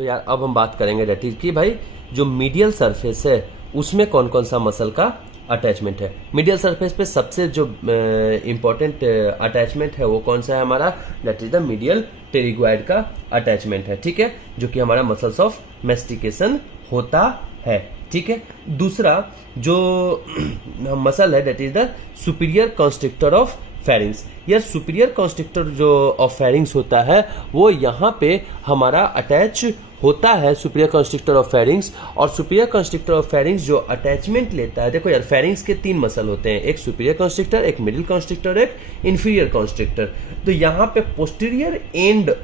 तो यार अब हम बात करेंगे डेट इज कि भाई जो मीडियल सरफेस है उसमें कौन कौन सा मसल का अटैचमेंट है। मीडियल सरफेस पे सबसे जो इंपॉर्टेंट अटैचमेंट है वो कौन सा है हमारा, that is the medial pterygoid का अटैचमेंट है, ठीक है, जो कि हमारा मसल्स ऑफ मैस्टिकेशन होता है, ठीक है। दूसरा जो मसल है that is the superior constrictor of pharynx. यार सुपीरियर कंस्ट्रिक्टर जो ऑफ फेरिंग्स होता है वो यहाँ पे हमारा अटैच होता है, सुपीरियर कंस्ट्रिक्टर ऑफ फेरिंग्स। और सुपीरियर कंस्ट्रिक्टर ऑफ फेरिंग्स जो अटैचमेंट लेता है, देखो यार फेरिंग्स के 3 मसल होते हैं, एक सुपीरियर कंस्ट्रिक्टर, एक मिडिल कंस्ट्रिक्टर, एक इंफीरियर कंस्ट्रिक्टर। तो यहाँ पे पोस्टीरियर एंड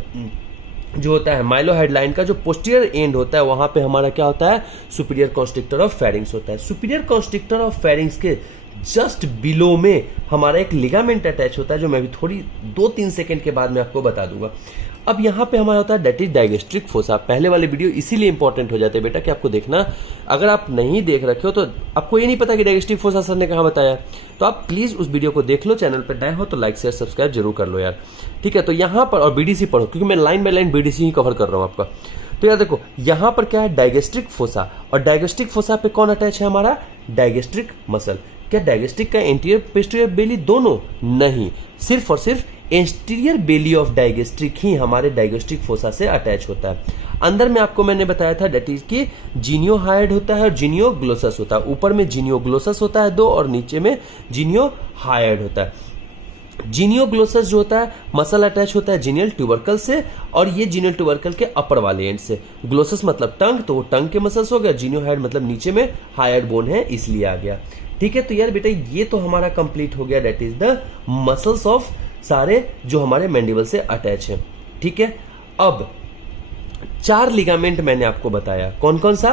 जो होता है माइलो हेडलाइन का जो पोस्टीरियर एंड होता है वहां पे हमारा क्या होता है, सुपीरियर कंस्ट्रिक्टर ऑफ फेरिंग्स होता है। सुपीरियर कंस्ट्रिक्टर ऑफ फेरिंग्स के जस्ट बिलो में हमारा एक लिगामेंट अटैच होता है, जो मैं भी थोड़ी 2-3 सेकंड के बाद मैं आपको बता दूंगा। अब यहाँ पे हमारा होता है दैट इज डाइगेस्ट्रिक फोसा। पहले वाले वीडियो इसीलिए इंपॉर्टेंट हो जाते हैं बेटा कि आपको देखना, अगर आप नहीं देख रखे हो तो आपको ये नहीं पता कि डाइगेस्ट्रिक फोसा सर ने कहाँ बताया, तो आप प्लीज उस वीडियो को देख लो। चैनल पर नए हो तो लाइक शेयर सब्सक्राइब जरूर कर लो यार, ठीक है। तो यहाँ पर और बीडीसी पढ़ो, क्योंकि मैं line by line BDC he cover कर रहा हूँ आपका। तो यार देखो यहाँ पर क्या है, डाइगेस्ट्रिक फोसा, और डाइगेस्ट्रिक फोसा पे कौन अटैच है हमारा, डाइगेस्ट्रिक मसल। क्या डाइगेस्ट्रिक का एंटीरियर पेस्टीरियर बेली दोनों, नहीं, सिर्फ और सिर्फ एंटीरियर बेली ऑफ डाइगेस्ट्रिक ही हमारे डाइगेस्ट्रिक फोसा से अटैच होता है। अंदर में आपको मैंने बताया था डेट इज कि जीनियोहाइड होता है और जीनियोग्लोसस होता है। ऊपर में जीनियोग्लोसस होता है 2 और नीचे में जीनियोहाइड होता है। जीनियोग्लोसस जो होता है मसल अटैच होता है जीनियल ट्यूबरकल से, और ये जीनियल ट्यूबरकल के अपर वाले एंड से। ग्लोसस मतलब टंग, तो वो टंग के मसल्स हो गया। जीनियोहाइड मतलब नीचे में हाइड बोन है इसलिए आ गया, ठीक है। तो यार बेटा ये तो हमारा कंप्लीट हो गया, that is the muscles of सारे जो हमारे मैंडिबल से अटैच है, ठीक है। अब 4 लिगामेंट मैंने आपको बताया, कौन कौन सा,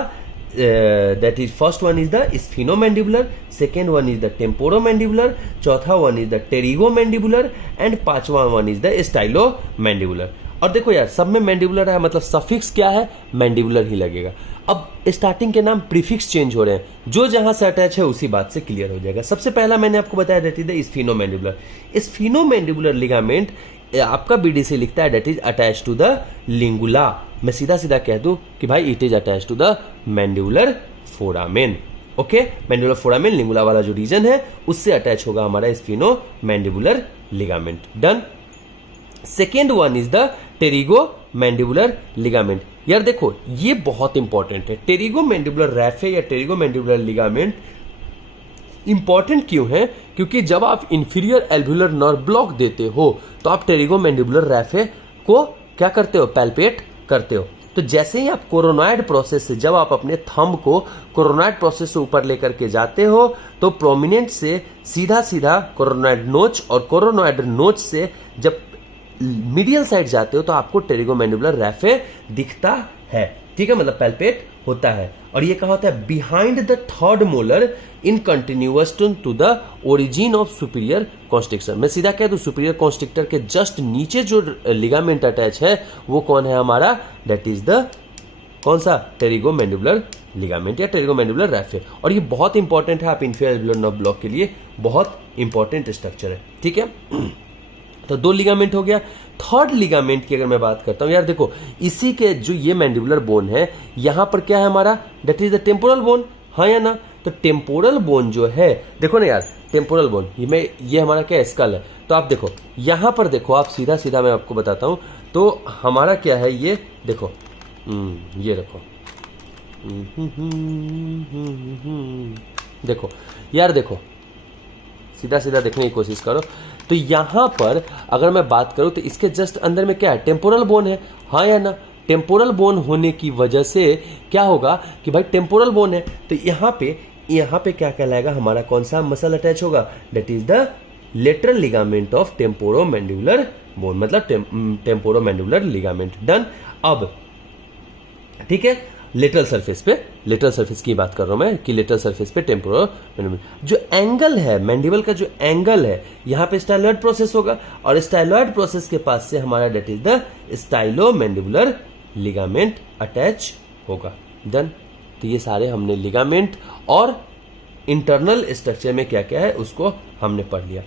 that is first one is the sphenomandibular, second one is the temporomandibular, चौथा one is the pterygomandibular and 5वां वन इज द स्टाइलोमैंडिबुलर। और देखो यार सब में मैंडिबुलर है, मतलब सफिक्स क्या है, मैंडिबुलर ही लगेगा। अब स्टार्टिंग के नाम प्रीफिक्स चेंज हो रहे हैं, जो जहां से अटैच है उसी बात से क्लियर हो जाएगा। सबसे पहला मैंने आपको बताया that is the sphenomandibular. Sphenomandibular ligament आपका बीडीसी लिखता है that is attach to the lingula. मैं सीधा सीधा कह दूं कि भाई it is attach to the mandibular foramen, okay. Mandibular foramen lingula वाला जो रीजन है उससे अटैच होगा हमारा sphenomandibular ligament, done. Second one is the pterygomandibular ligament. यार देखो ये बहुत इंपॉर्टेंट है, टेरिगोमैंडिबुलर रैफे या टेरिगोमैंडिबुलर लिगामेंट इंपॉर्टेंट क्यों है, क्योंकि जब आप इंफीरियर एल्व्युलर नर्व ब्लॉक देते हो तो आप टेरिगोमैंडिबुलर रैफे को क्या करते हो, पैल्पेट करते हो। तो जैसे ही आप कोरोनॉइड प्रोसेस से, जब आप अपने थंब को कोरोनॉइड प्रोसेस से ऊपर लेकर के जाते हो तो प्रोमिनेंट से सीधा सीधा कोरोनॉइड नोच, और कोरोनॉइड नोच से जब मीडियल साइड जाते हो तो आपको टेरिगोमैंडिबुलर रैफे दिखता है, ठीक है, मतलब पैल्पेट होता है। और ये कहा होता है behind the third molar in continuous to the origin of superior constrictor. मैं सीधा कह दूं सुपीरियर कॉन्स्ट्रिक्टर के जस्ट नीचे जो लिगामेंट अटैच है वो कौन है हमारा, दैट इज द कौन सा, टेरिगोमैंडिबुलर लिगामेंट या टेरिगोमैंडिबुलर रैफे। और ये बहुत इंपॉर्टेंट है आप इंफीरियर एल्व्युलर नर्व ब्लॉक के लिए, बहुत इंपॉर्टेंट स्ट्रक्चर है, ठीक है। तो 2 लिगामेंट हो गया। थर्ड लिगामेंट की अगर मैं बात करता हूं, यार देखो इसी के जो ये मैंडिबुलर बोन है यहां पर क्या है हमारा, that is the temporal bone, हाँ या ना। तो टेम्पोरल बोन जो है, देखो ना यार टेम्पोरल बोन ये हमारा क्या स्कल है, तो आप देखो यहां पर देखो, आप सीधा सीधा मैं आपको बताता हूं, तो हमारा क्या है ये देखो, ये रखो, देखो यार, देखो सीधा सीधा देखने की कोशिश करो। तो यहां पर अगर मैं बात करूं तो इसके जस्ट अंदर में क्या है, टेम्पोरल बोन है, हाँ या ना। टेम्पोरल बोन होने की वजह से क्या होगा कि भाई टेम्पोरल बोन है, तो यहां पे क्या कहलाएगा हमारा, कौन सा मसल अटैच होगा, that is the lateral ligament of temporomandibular bone, मतलब टेम्पोरोमैंडिबुलर लिगामेंट, डन। अब ठीक है, लेटरल सरफेस की बात कर रहा हूं मैं कि लेटरल सरफेस पे टेम्पोरल जो एंगल है, मैंडिबल का जो एंगल है, यहां पे स्टाइलॉइड प्रोसेस होगा, और स्टाइलॉइड प्रोसेस के पास से हमारा that is the stylomandibular ligament attach होगा, डन। तो ये सारे हमने लिगामेंट और इंटरनल स्ट्रक्चर में क्या क्या है उसको हमने पढ़ लिया।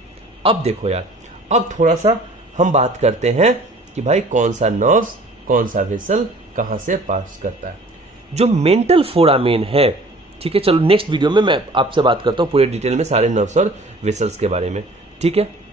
अब देखो यार, अब थोड़ा सा हम बात करते हैं कि भाई कौन सा नर्व्स, कौन सा वेसल कहां से पास करता है। जो मेंटल फोरामेन है, ठीक है, चलो नेक्स्ट वीडियो में मैं आपसे बात करता हूं पूरे डिटेल में सारे नर्व्स और वेसल्स के बारे में, ठीक है।